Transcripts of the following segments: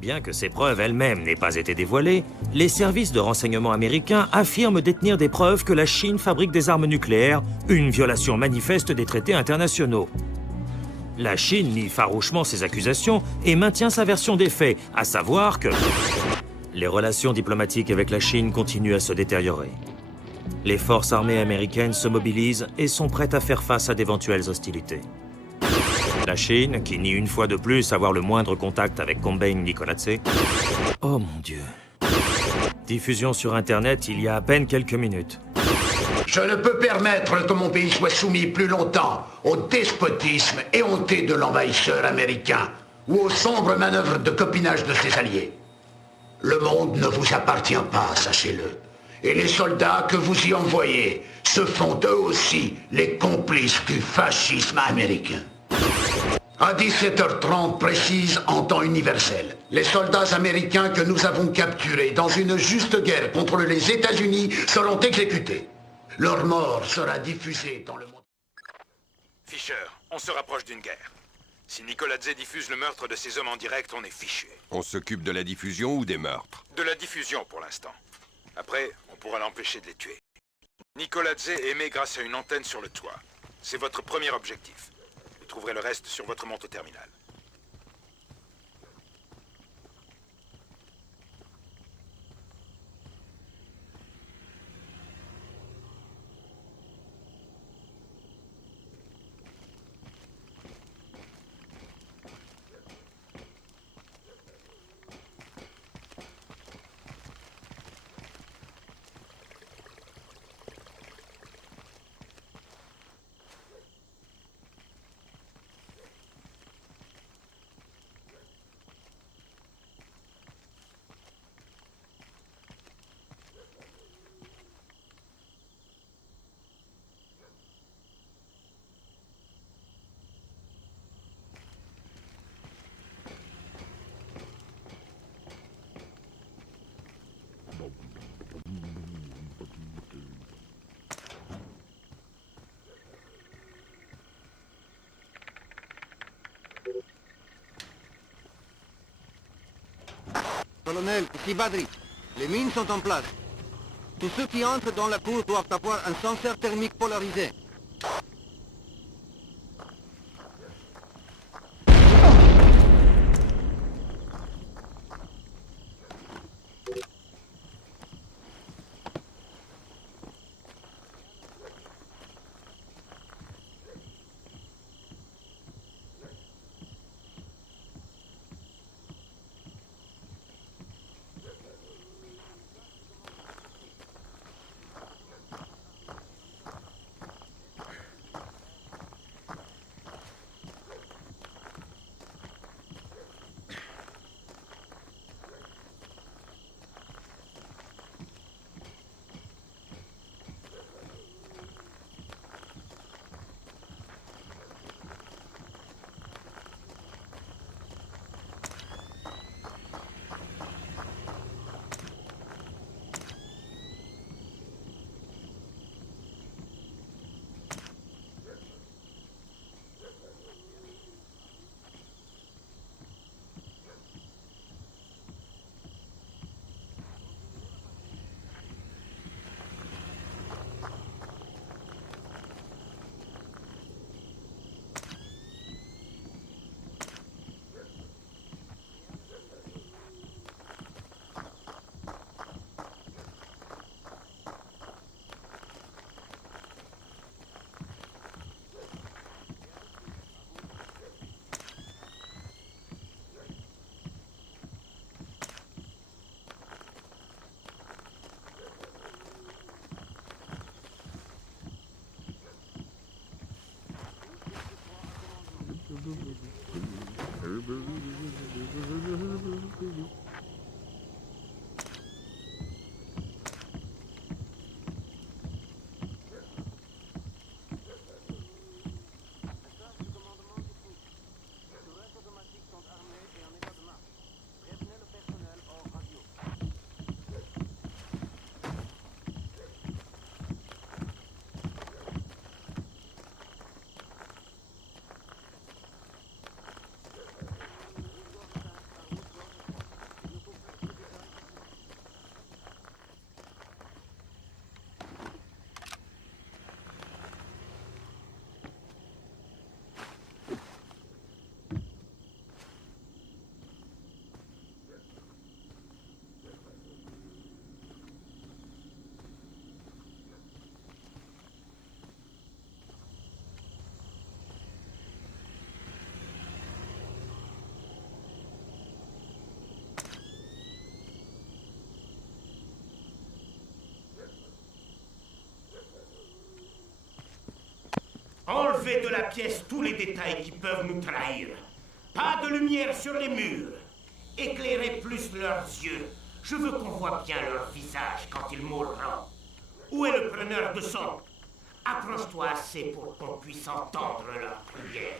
Bien que ces preuves elles-mêmes n'aient pas été dévoilées, les services de renseignement américains affirment détenir des preuves que la Chine fabrique des armes nucléaires, une violation manifeste des traités internationaux. La Chine nie farouchement ces accusations et maintient sa version des faits, à savoir que les relations diplomatiques avec la Chine continuent à se détériorer. Les forces armées américaines se mobilisent et sont prêtes à faire face à d'éventuelles hostilités. La Chine, qui nie une fois de plus avoir le moindre contact avec Combine Nicolatse. Oh mon Dieu. Diffusion sur Internet il y a à peine quelques minutes. Je ne peux permettre que mon pays soit soumis plus longtemps au despotisme éhonté de l'envahisseur américain ou aux sombres manœuvres de copinage de ses alliés. Le monde ne vous appartient pas, sachez-le. Et les soldats que vous y envoyez se font eux aussi les complices du fascisme américain. À 17h30 précise en temps universel, les soldats américains que nous avons capturés dans une juste guerre contre les États-Unis seront exécutés. Leur mort sera diffusée dans le monde. Fisher, on se rapproche d'une guerre. Si Nicoladze diffuse le meurtre de ses hommes en direct, on est fiché. On s'occupe de la diffusion ou des meurtres? De la diffusion pour l'instant. Après, on pourra l'empêcher de les tuer. Nicoladze émet grâce à une antenne sur le toit. C'est votre premier objectif. Vous trouverez le reste sur votre montre terminale. Colonel, ici Badri. Les mines sont en place. Tous ceux qui entrent dans la cour doivent avoir un senseur thermique polarisé. Enlevez de la pièce tous les détails qui peuvent nous trahir. Pas de lumière sur les murs. Éclairez plus leurs yeux. Je veux qu'on voit bien leur visage quand ils mourront. Où est le preneur de sang? Approche-toi assez pour qu'on puisse entendre leurs prières.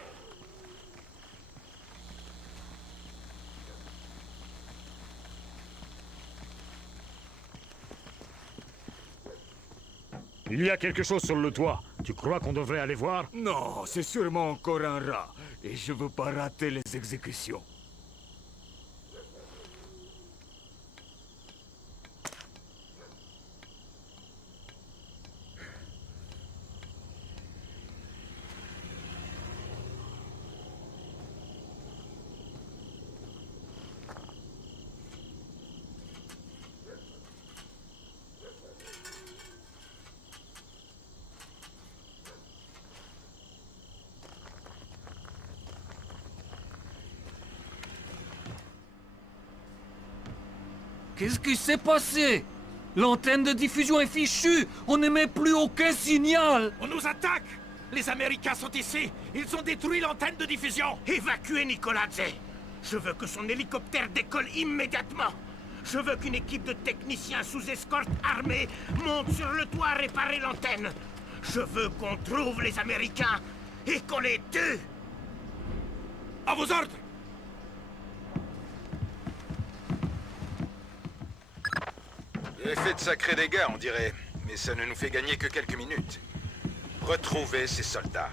Il y a quelque chose sur le toit. Tu crois qu'on devrait aller voir? Non, c'est sûrement encore un rat. Et je veux pas rater les exécutions. Qu'est-ce qui s'est passé? L'antenne de diffusion est fichue. On n'émet plus aucun signal. On nous attaque! Les Américains sont ici! Ils ont détruit l'antenne de diffusion! Évacuez Nicoladze. Je veux que son hélicoptère décolle immédiatement. Je veux qu'une équipe de techniciens sous escorte armée monte sur le toit réparer l'antenne. Je veux qu'on trouve les Américains et qu'on les tue. À vos ordres! Vous avez fait de sacrés dégâts, on dirait. Mais ça ne nous fait gagner que quelques minutes. Retrouvez ces soldats.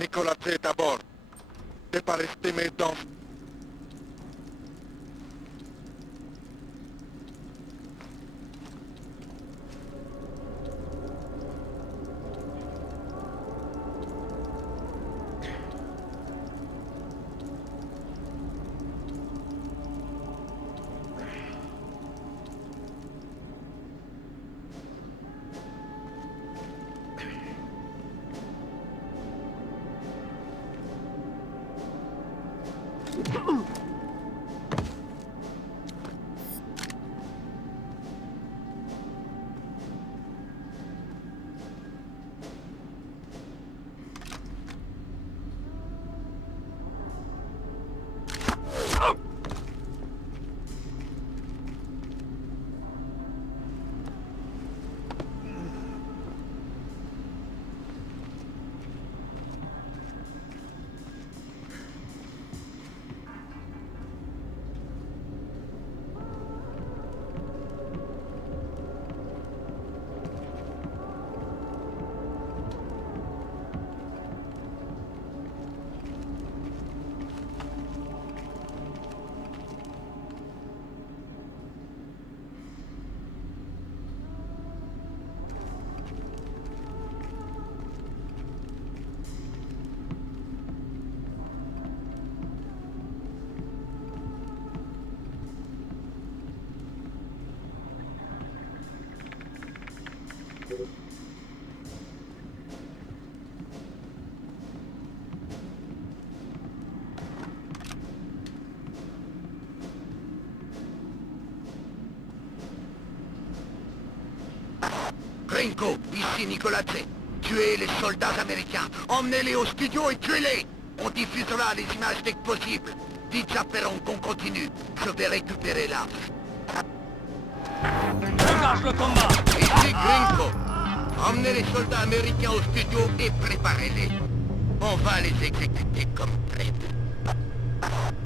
Nicolas est à bord. C'est pas rester mes dents. Gringo, ici Nicolazze. Tuez les soldats américains. Emmenez-les au studio et tuez-les. On diffusera les images dès que possible. Dites à Perron qu'on continue. Je vais récupérer l'arche. Engage le combat! Ici Gringo. Emmenez les soldats américains au studio et préparez-les. On va les exécuter comme prévu.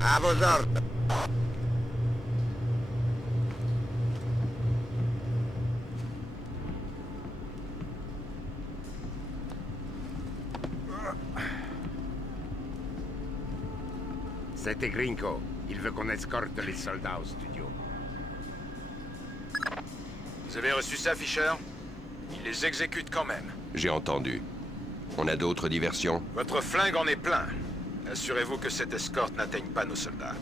À vos ordres. C'était Gringo. Il veut qu'on escorte les soldats au studio. Vous avez reçu ça, Fisher? Il les exécute quand même. J'ai entendu. On a d'autres diversions? Votre flingue en est plein. Assurez-vous que cette escorte n'atteigne pas nos soldats.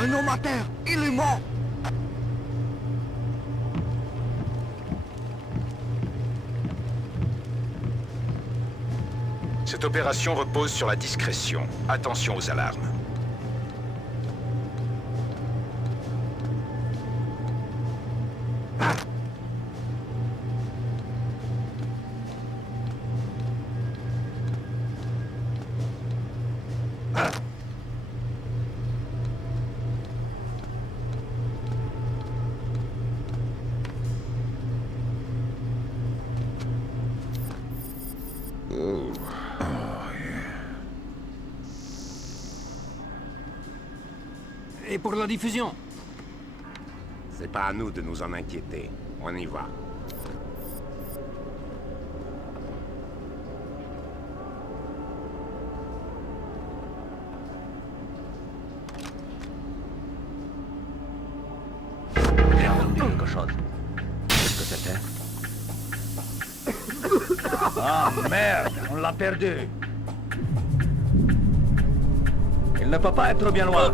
Un homme à terre. Il est mort. Cette opération repose sur la discrétion. Attention aux alarmes. Et pour la diffusion? C'est pas à nous de nous en inquiéter. On y va. J'ai entendu quelque chose. Qu'est-ce que c'était? Ah merde, on l'a perdu. Il ne peut pas être bien loin.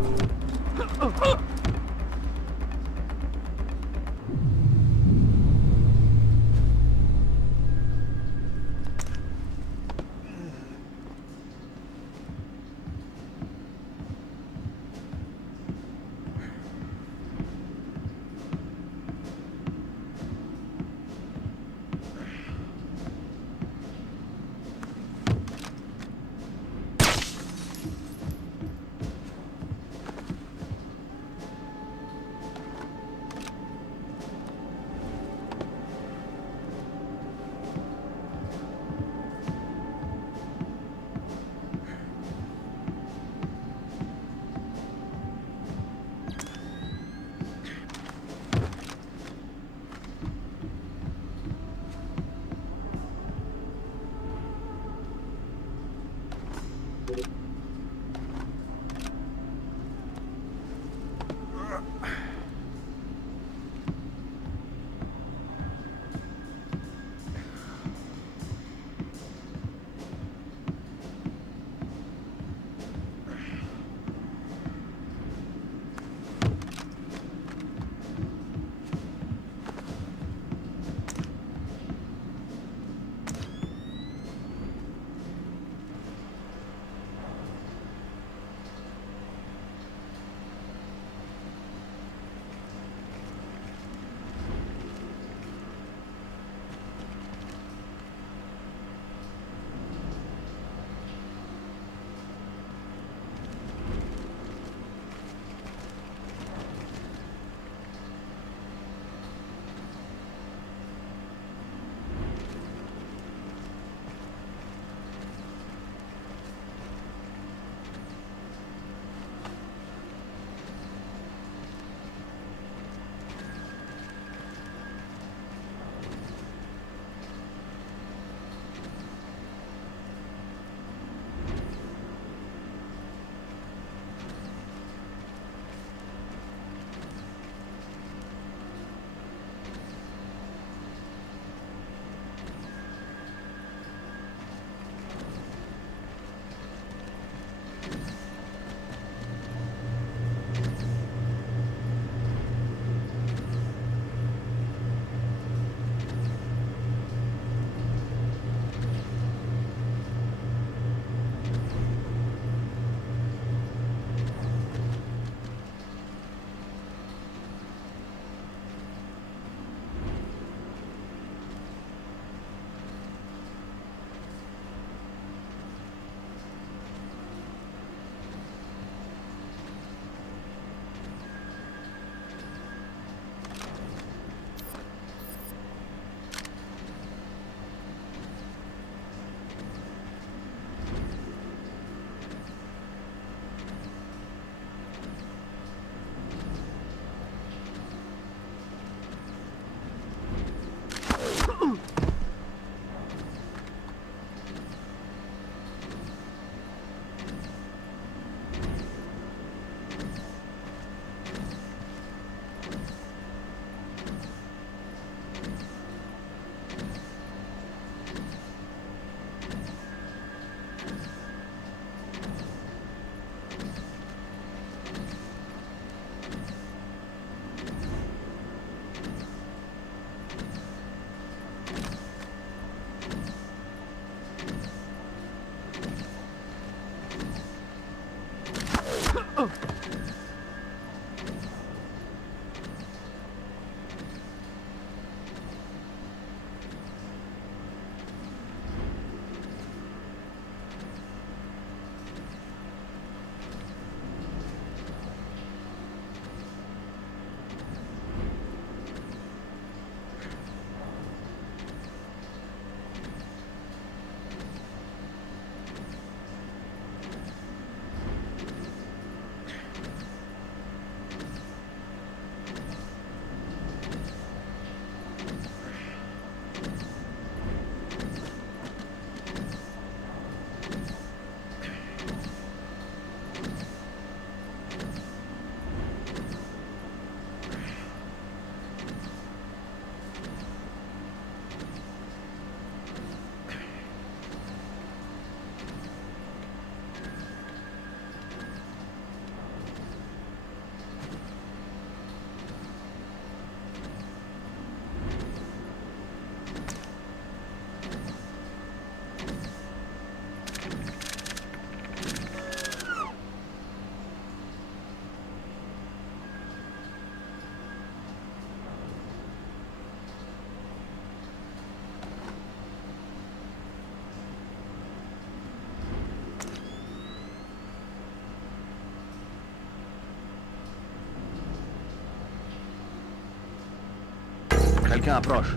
Quelqu'un approche.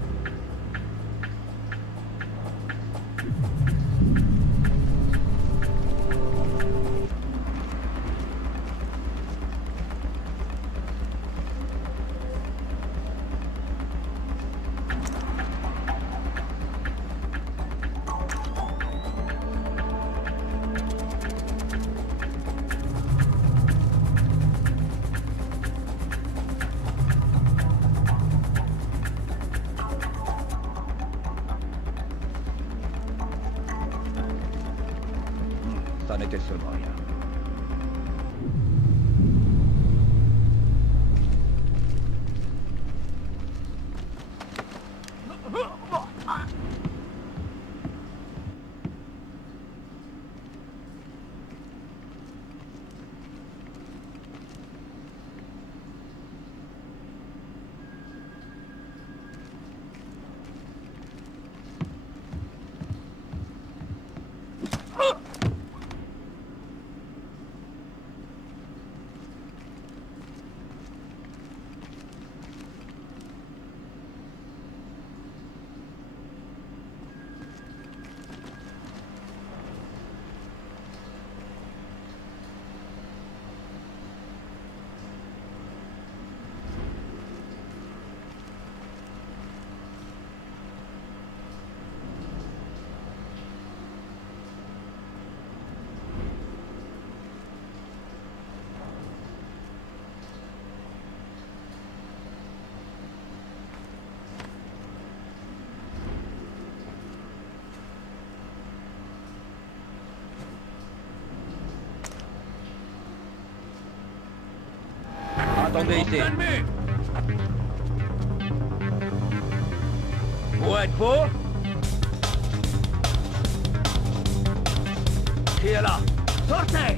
Ça n'était seulement rien. Attendez ici. Vous êtes beau? Qui est là? Sortez!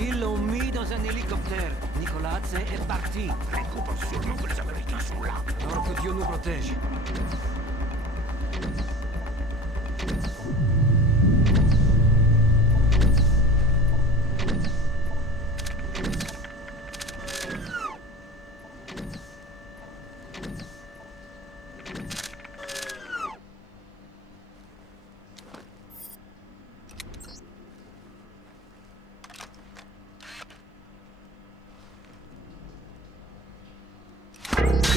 Ils l'ont mis dans un hélicoptère. Nicolazze est parti. Renko pense sûrement que les Américains sont là. Alors que Dieu nous protège.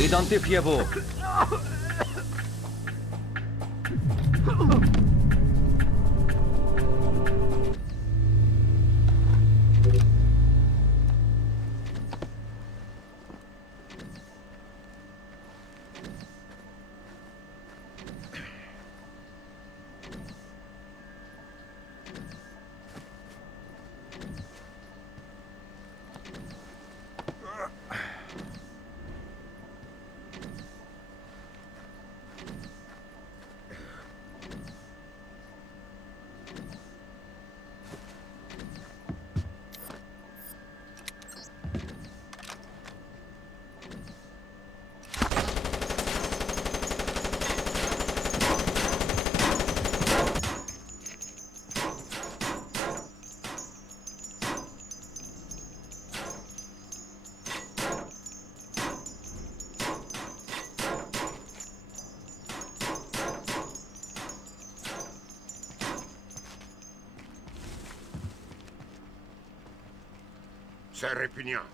Identifiez-vous. C'est répugnant.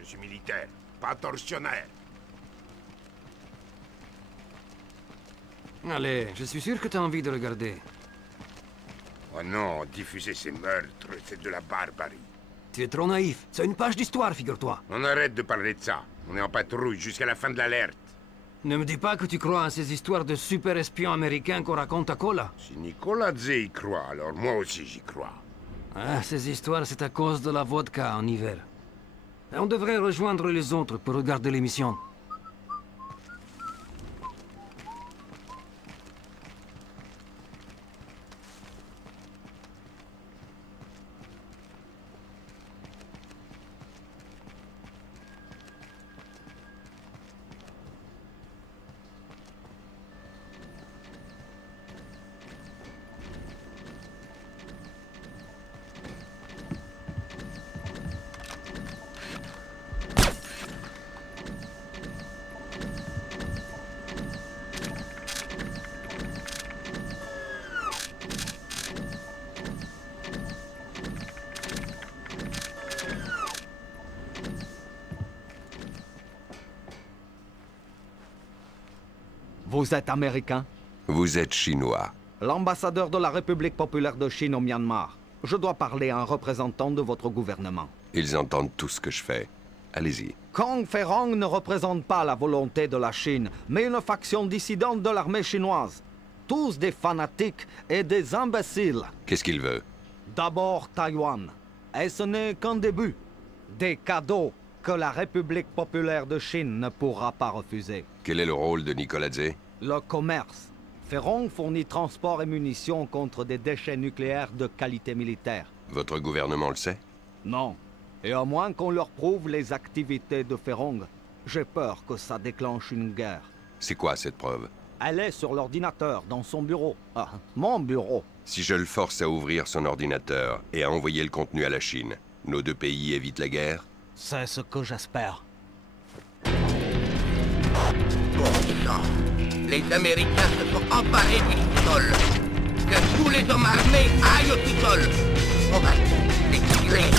Je suis militaire, pas tortionnaire. Allez, je suis sûr que tu as envie de regarder. Oh non, diffuser ces meurtres, c'est de la barbarie. Tu es trop naïf. C'est une page d'histoire, figure-toi. On arrête de parler de ça. On est en patrouille jusqu'à la fin de l'alerte. Ne me dis pas que tu crois à ces histoires de super espions américains qu'on raconte à Kola. Si Nicolazze y croit, alors moi aussi j'y crois. Ah, ces histoires, c'est à cause de la vodka en hiver. Et on devrait rejoindre les autres pour regarder l'émission. Vous êtes américain? Vous êtes chinois. L'ambassadeur de la République populaire de Chine au Myanmar. Je dois parler à un représentant de votre gouvernement. Ils entendent tout ce que je fais. Allez-y. Kong Ferrong ne représente pas la volonté de la Chine, mais une faction dissidente de l'armée chinoise. Tous des fanatiques et des imbéciles. Qu'est-ce qu'il veut? D'abord Taïwan. Et ce n'est qu'un début. Des cadeaux que la République populaire de Chine ne pourra pas refuser. Quel est le rôle de Nicolazze? Le commerce. Ferrong fournit transport et munitions contre des déchets nucléaires de qualité militaire. Votre gouvernement le sait? Non. Et à moins qu'on leur prouve les activités de Ferrong, j'ai peur que ça déclenche une guerre. C'est quoi cette preuve? Elle est sur l'ordinateur, dans son bureau. Ah, mon bureau. Si je le force à ouvrir son ordinateur et à envoyer le contenu à la Chine, nos deux pays évitent la guerre? C'est ce que j'espère. Bon sang, les Américains se sont emparés du sous-sol. Que tous les hommes armés aillent au sous-sol. On va les tirer.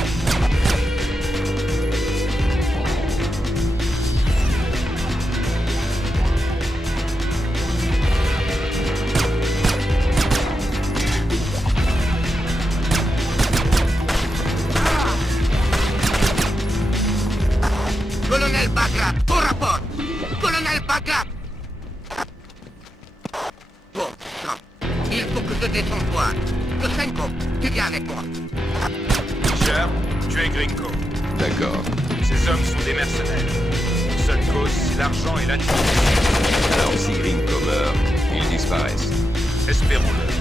Colonel Bagrat, au rapport. Colonel Bagrat. Bon sang, il faut que je descende voir. Yosenko, tu viens avec moi. Richard, tu es Gringo. D'accord. Ces hommes sont des mercenaires. Une seule cause, c'est l'argent et l'intimidation. Alors si Gringo meurt, ils disparaissent. Espérons-le.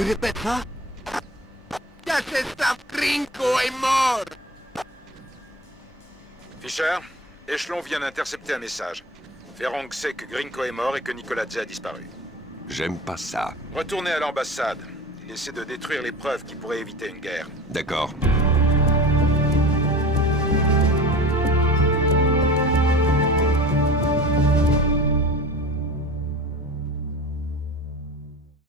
Tu répètes ça? Yaseslav Grinko est mort! Fischer, Échelon vient d'intercepter un message. Ferrong sait que Grinko est mort et que Nicoladze a disparu. J'aime pas ça. Retournez à l'ambassade. Il essaie de détruire les preuves qui pourraient éviter une guerre. D'accord.